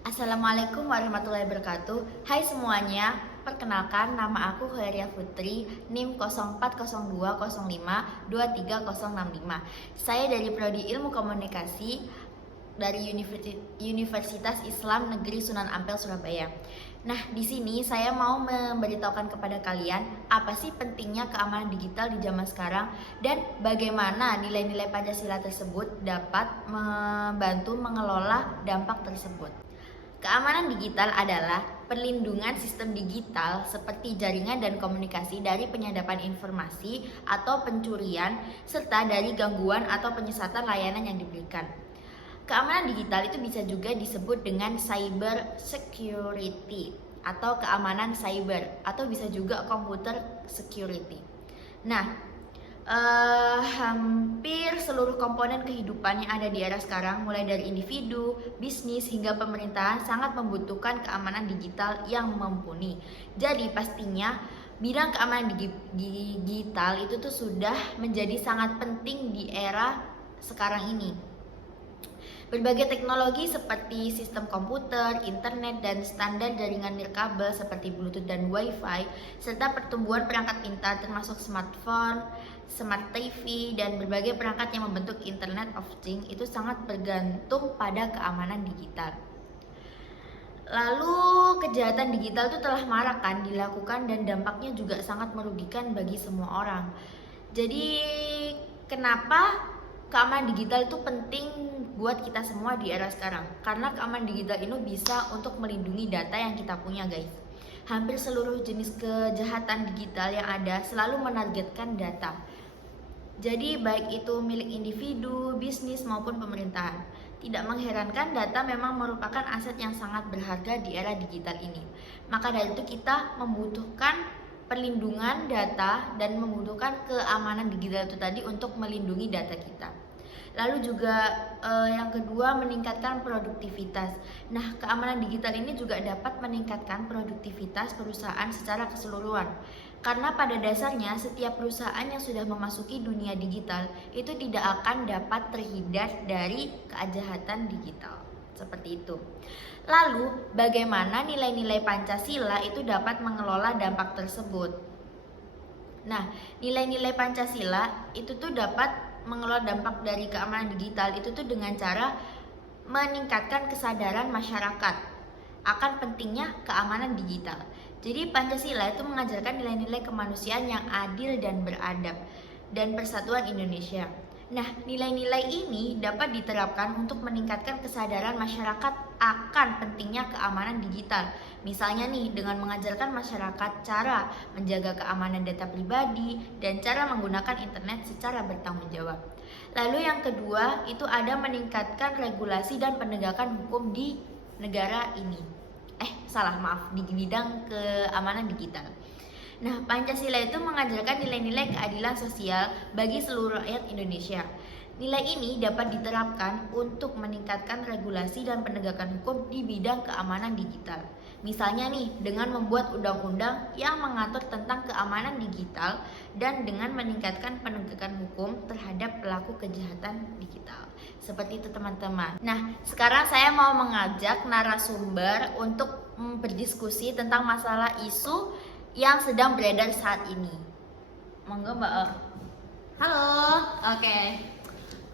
Assalamualaikum warahmatullahi wabarakatuh. Hai semuanya, perkenalkan nama aku Khairia Putri, NIM 0402052365. Saya dari Prodi Ilmu Komunikasi dari Universitas Islam Negeri Sunan Ampel, Surabaya. Nah, di sini saya mau memberitahukan kepada kalian apa sih pentingnya keamanan digital di zaman sekarang dan bagaimana nilai-nilai Pancasila tersebut dapat membantu mengelola dampak tersebut. Keamanan digital adalah perlindungan sistem digital seperti jaringan dan komunikasi dari penyadapan informasi atau pencurian serta dari gangguan atau penyesatan layanan yang diberikan. Keamanan digital itu bisa juga disebut dengan cyber security atau keamanan cyber atau bisa juga computer security. Nah, hampir seluruh komponen kehidupan yang ada di era sekarang, mulai dari individu, bisnis, hingga pemerintahan sangat membutuhkan keamanan digital yang mumpuni. Jadi pastinya bidang keamanan digital itu tuh sudah menjadi sangat penting di era sekarang ini. Berbagai teknologi seperti sistem komputer, internet, dan standar jaringan nirkabel seperti Bluetooth dan Wi-Fi, serta pertumbuhan perangkat pintar termasuk smartphone, smart TV, dan berbagai perangkat yang membentuk Internet of Things itu sangat bergantung pada keamanan digital. Lalu kejahatan digital itu telah marak kan dilakukan dan dampaknya juga sangat merugikan bagi semua orang. Jadi kenapa keamanan digital itu penting buat kita semua di era sekarang? Karena keamanan digital ini bisa untuk melindungi data yang kita punya, guys. Hampir seluruh jenis kejahatan digital yang ada selalu menargetkan data. Jadi baik itu milik individu, bisnis maupun pemerintahan. Tidak mengherankan, data memang merupakan aset yang sangat berharga di era digital ini. Maka dari itu kita membutuhkan perlindungan data dan membutuhkan keamanan digital itu tadi untuk melindungi data kita. Lalu juga yang kedua, meningkatkan produktivitas. Nah, keamanan digital ini juga dapat meningkatkan produktivitas perusahaan secara keseluruhan. Karena pada dasarnya setiap perusahaan yang sudah memasuki dunia digital itu tidak akan dapat terhindar dari kejahatan digital. Seperti itu. Lalu, bagaimana nilai-nilai Pancasila itu dapat mengelola dampak tersebut? Nah, nilai-nilai Pancasila itu tuh dapat mengelola dampak dari keamanan digital itu tuh dengan cara meningkatkan kesadaran masyarakat akan pentingnya keamanan digital. Jadi Pancasila itu mengajarkan nilai-nilai kemanusiaan yang adil dan beradab dan persatuan Indonesia. Nah, nilai-nilai ini dapat diterapkan untuk meningkatkan kesadaran masyarakat akan pentingnya keamanan digital. Misalnya nih, dengan mengajarkan masyarakat cara menjaga keamanan data pribadi dan cara menggunakan internet secara bertanggung jawab. Lalu yang kedua, itu ada meningkatkan regulasi dan penegakan hukum di negara ini. Di bidang keamanan digital. Nah, Pancasila itu mengajarkan nilai-nilai keadilan sosial bagi seluruh rakyat Indonesia. Nilai ini dapat diterapkan untuk meningkatkan regulasi dan penegakan hukum di bidang keamanan digital. Misalnya nih, dengan membuat undang-undang yang mengatur tentang keamanan digital dan dengan meningkatkan penegakan hukum terhadap pelaku kejahatan digital. Seperti itu teman-teman. Nah, sekarang saya mau mengajak narasumber untuk berdiskusi tentang masalah isu yang sedang beredar saat ini. Monggo Mbak. Halo, oke.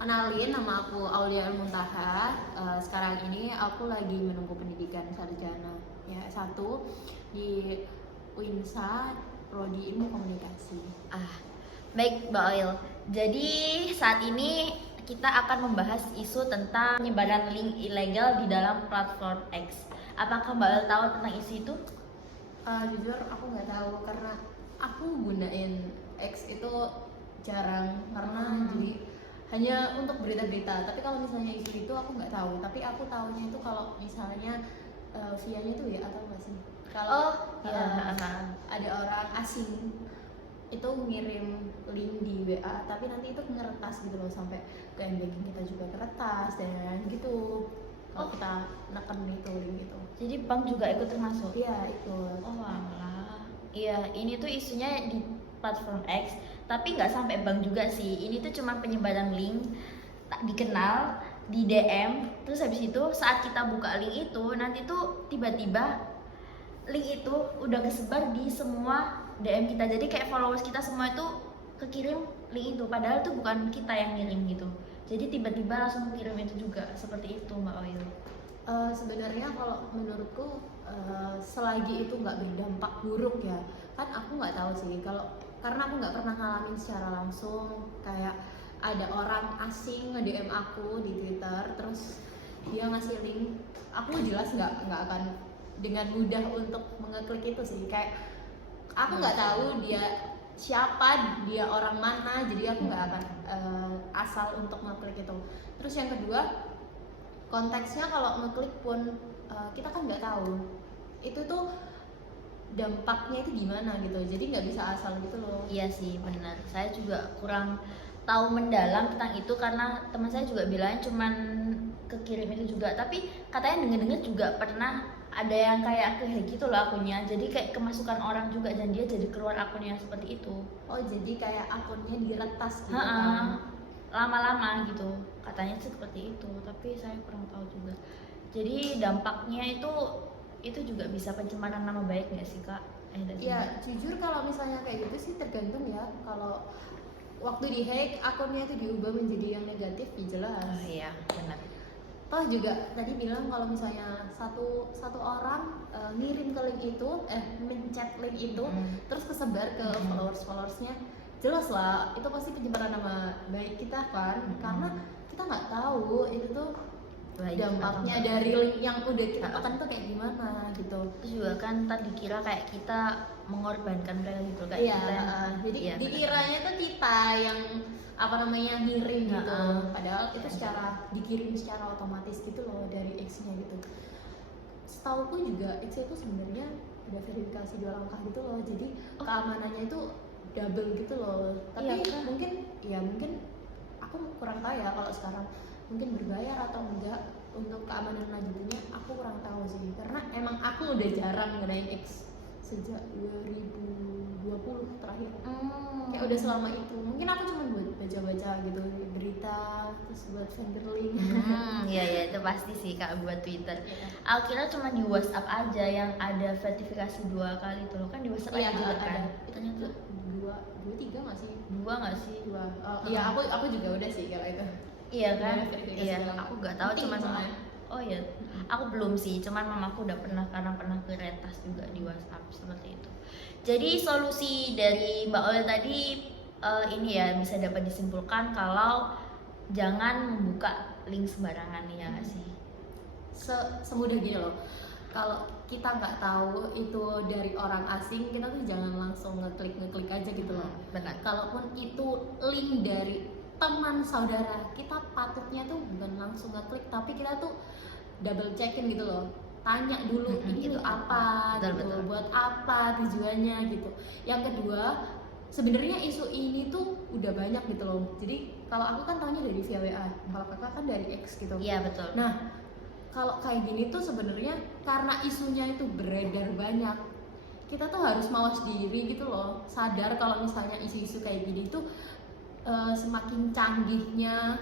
Kenalin, nama aku Aulia Muntaha. Sekarang ini aku lagi menunggu pendidikan sarjana ya S1 di UINSA Prodi Ilmu Komunikasi. Baik Mbak Oil. Jadi saat ini kita akan membahas isu tentang penyebaran link ilegal di dalam platform X. Apakah Mbak Oil tahu tentang isu itu? Jujur aku nggak tahu karena aku gunain X itu jarang karena jadi hanya untuk berita-berita. Tapi kalau misalnya isu itu aku nggak tahu. Tapi aku tahunya itu kalau misalnya via-nya itu ya atau nggak sih? Kalau ada orang asing itu ngirim link di WA, tapi nanti itu ngeretas gitu loh sampai ke banking kita juga keretas dan gitu. Kalau kita neken itu link itu. Jadi bank juga ikut termasuk? Iya, ikut. Oh alah. Iya, ini tuh isunya di platform X, tapi nggak sampai bank juga sih. Ini tuh cuma penyebaran link tak dikenal di DM, terus habis itu saat kita buka link itu nanti tuh tiba-tiba link itu udah kesebar di semua DM kita, jadi kayak followers kita semua itu kekirim link itu, padahal tuh bukan kita yang ngirim gitu, jadi tiba-tiba langsung kirim itu juga, seperti itu Mbak Oil. Sebenarnya kalau menurutku selagi itu nggak berdampak buruk ya, kan aku nggak tahu sih kalau, karena aku nggak pernah ngalamin secara langsung kayak ada orang asing nge-DM aku di Twitter terus dia ngasih link, aku jelas nggak akan dengan mudah untuk mengeklik itu sih, kayak aku nggak tahu dia siapa, dia orang mana, jadi aku nggak akan asal untuk ngeklik itu. Terus yang kedua, konteksnya kalau ngeklik pun kita kan nggak tahu itu tuh dampaknya itu gimana gitu, jadi nggak bisa asal gitu loh. Iya sih benar, saya juga kurang tahu mendalam tentang itu karena teman saya juga bilang cuman kekirim itu juga, tapi katanya dengar-dengar juga pernah ada yang kayak ke-hack gitu loh akunnya, jadi kayak kemasukan orang juga dan dia jadi keluar akunnya seperti itu. Oh jadi kayak akunnya diretas gitu Ha-ha. kan? Lama-lama gitu katanya sih seperti itu, tapi saya kurang tahu juga. Jadi dampaknya itu juga bisa pencemaran nama baik nggak sih Kak? Ya jujur kalau misalnya kayak gitu sih tergantung ya, kalau waktu di hack akunnya itu diubah menjadi yang negatif ya jelas. Oh iya benar. Toh juga tadi bilang kalau misalnya satu orang ngirim ke link itu, mencet link itu, terus kesebar ke followersnya, jelas lah itu pasti pencemaran nama baik kita kan, karena kita nggak tahu itu tuh Baik, dampaknya dari link yang udah kita tekan tuh kayak gimana gitu. Terus juga kan ntar dikira kayak kita mengorbankan mereka gitu kayak Iya, kita jadi iya, dikiranya tuh kita yang apa namanya ngirim gitu, padahal itu dikirim secara otomatis gitu loh dari X-nya gitu. Setauku juga X itu sebenarnya ada verifikasi 2 langkah gitu loh, jadi keamanannya itu double gitu loh. Tapi Iya, mungkin aku kurang tahu ya kalau sekarang mungkin berbayar atau enggak untuk keamanan lanjutannya, aku kurang tahu sih, karena emang aku udah jarang ngenain X sejak 2020 terakhir. Kayak udah selama itu, mungkin aku cuma buat baca-baca gitu berita, terus buat Vanderlink. iya itu pasti sih Kak buat Twitter. Iya. Aku kira cuma di WhatsApp aja yang ada verifikasi 2 kali tuh loh, kan di WhatsApp Iya, ada juga ada. kan. Itu Ternyata dua tiga nggak sih? 2 nggak sih? Dua. Iya, aku juga udah sih kalau itu. Iya kan? Iya, verifikasi Iya, segala. aku nggak tahu Penting cuman soalnya. oh iya, aku belum sih, cuman mamaku udah pernah karena pernah keretas juga di WhatsApp seperti itu. Jadi solusi dari Mbak Ol tadi ini ya bisa dapat disimpulkan kalau jangan membuka link sembarangan ya nggak sih? Semudah gini loh, kalau kita nggak tahu itu dari orang asing, kita tuh jangan langsung ngeklik aja gitu loh. Benar. Kalaupun itu link dari teman saudara, kita patutnya tuh bukan langsung ngeklik, tapi kita tuh double checkin gitu loh, tanya dulu ini tuh apa Betul, gitu, betul. buat apa tujuannya gitu. Yang kedua, sebenarnya isu ini tuh udah banyak gitu loh, jadi kalau aku kan taunya dari via WA, kalau kakak kan dari X gitu. Iya betul. Nah, kalau kayak gini tuh sebenarnya karena isunya itu beredar banyak, kita tuh harus mawas diri gitu loh, sadar kalau misalnya isu-isu kayak gini tuh semakin canggihnya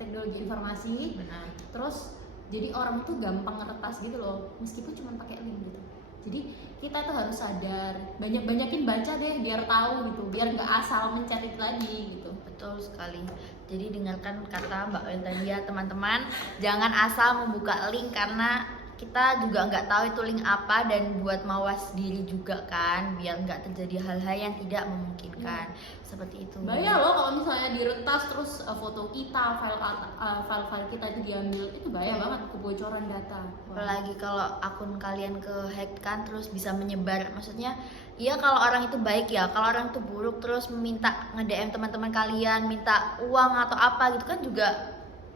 teknologi informasi, Benar. terus jadi orang tuh gampang ngeretas gitu loh, meskipun cuma pakai link gitu. Jadi kita tuh harus sadar, banyakin baca deh biar tahu gitu, biar nggak asal mencari lagi gitu. Betul sekali. Jadi dengarkan kata Mbak Ol tadi ya teman-teman, jangan asal membuka link karena kita juga nggak tahu itu link apa, dan buat mawas diri juga kan biar nggak terjadi hal-hal yang tidak memungkinkan seperti itu. Bahaya loh kalau misalnya diretas terus foto kita, file-file kita itu diambil, itu bahaya banget, kebocoran data. Apalagi kalau akun kalian ke hack kan terus bisa menyebar, maksudnya iya kalau orang itu baik ya, kalau orang itu buruk terus minta nge-DM teman-teman kalian minta uang atau apa gitu kan juga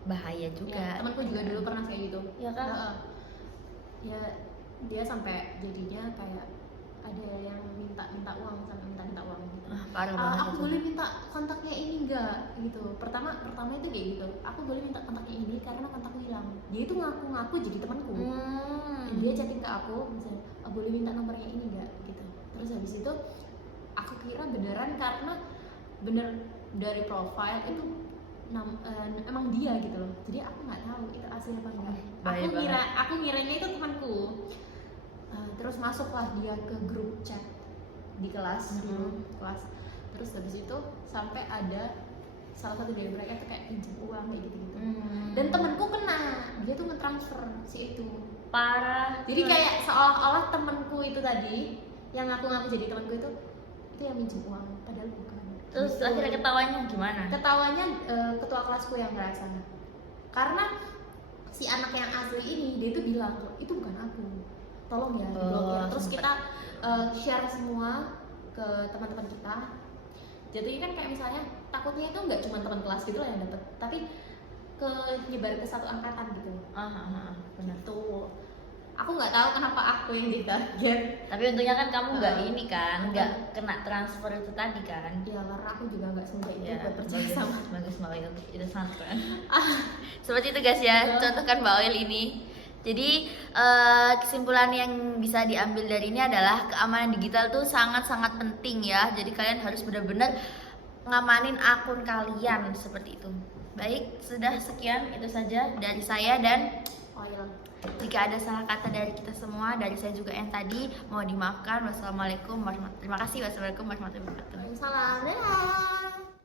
bahaya juga. Ya, temanku juga dulu pernah kayak gitu. Ya kan? Ya dia sampai jadinya kayak ada yang minta uang, sampai minta uang gitu. Parah banget Aku itu. boleh minta kontaknya ini enggak gitu. Pertama itu kayak gitu, aku boleh minta kontaknya ini karena kontakku hilang. Dia itu ngaku jadi temanku. Dia chatting ke aku misalnya, boleh minta nomornya ini enggak gitu. Terus habis itu aku kira beneran, karena bener dari profile itu emang dia gitu loh. Jadi aku nggak tahu itu asli apa enggak. Bahaya Aku ngiranya itu temanku. Terus masuklah dia ke grup chat di kelas, kelas. Terus habis itu sampai ada salah satu dari mereka tuh kayak pinjam uang kayak gitu-gitu. Dan temanku kena, dia tuh nge-transfer si itu. Parah. Jadi kayak seolah-olah temanku itu tadi, yang aku ngaku jadi temanku itu yang minjem uang, padahal bukan. Terus Gitu. akhirnya ketawanya gimana? Ketawanya ketua kelasku yang ngerasa. Karena si anak yang asli ini dia tuh bilang itu bukan aku, tolong ya diblokir. Terus kita share semua ke teman-teman kita. Jadinya kan kayak misalnya takutnya itu nggak cuma teman kelas gitu lah yang dapet, tapi nyebar ke satu angkatan gitu. Benar. Tuh. Aku nggak tahu kenapa aku yang ditarget. Tapi untungnya kan kamu nggak ini kan, nggak kena transfer itu tadi kan? Ya karena aku juga nggak semudah itu Ya, buat percaya sama. bagus Mbak Oil, itu sangat keren. Seperti itu guys ya, contohkan Mbak Oil ini. Jadi kesimpulan yang bisa diambil dari ini adalah keamanan digital tuh sangat-sangat penting ya. Jadi kalian harus benar-benar ngamanin akun kalian seperti itu. Baik, sudah sekian itu saja dari saya dan Oil. jika ada salah kata dari kita semua, dari saya juga yang tadi, mohon dimaafkan. Wassalamualaikum warahmatullahi wabarakatuh. Terima kasih. Wassalamualaikum warahmatullahi wabarakatuh. Salam, dadah.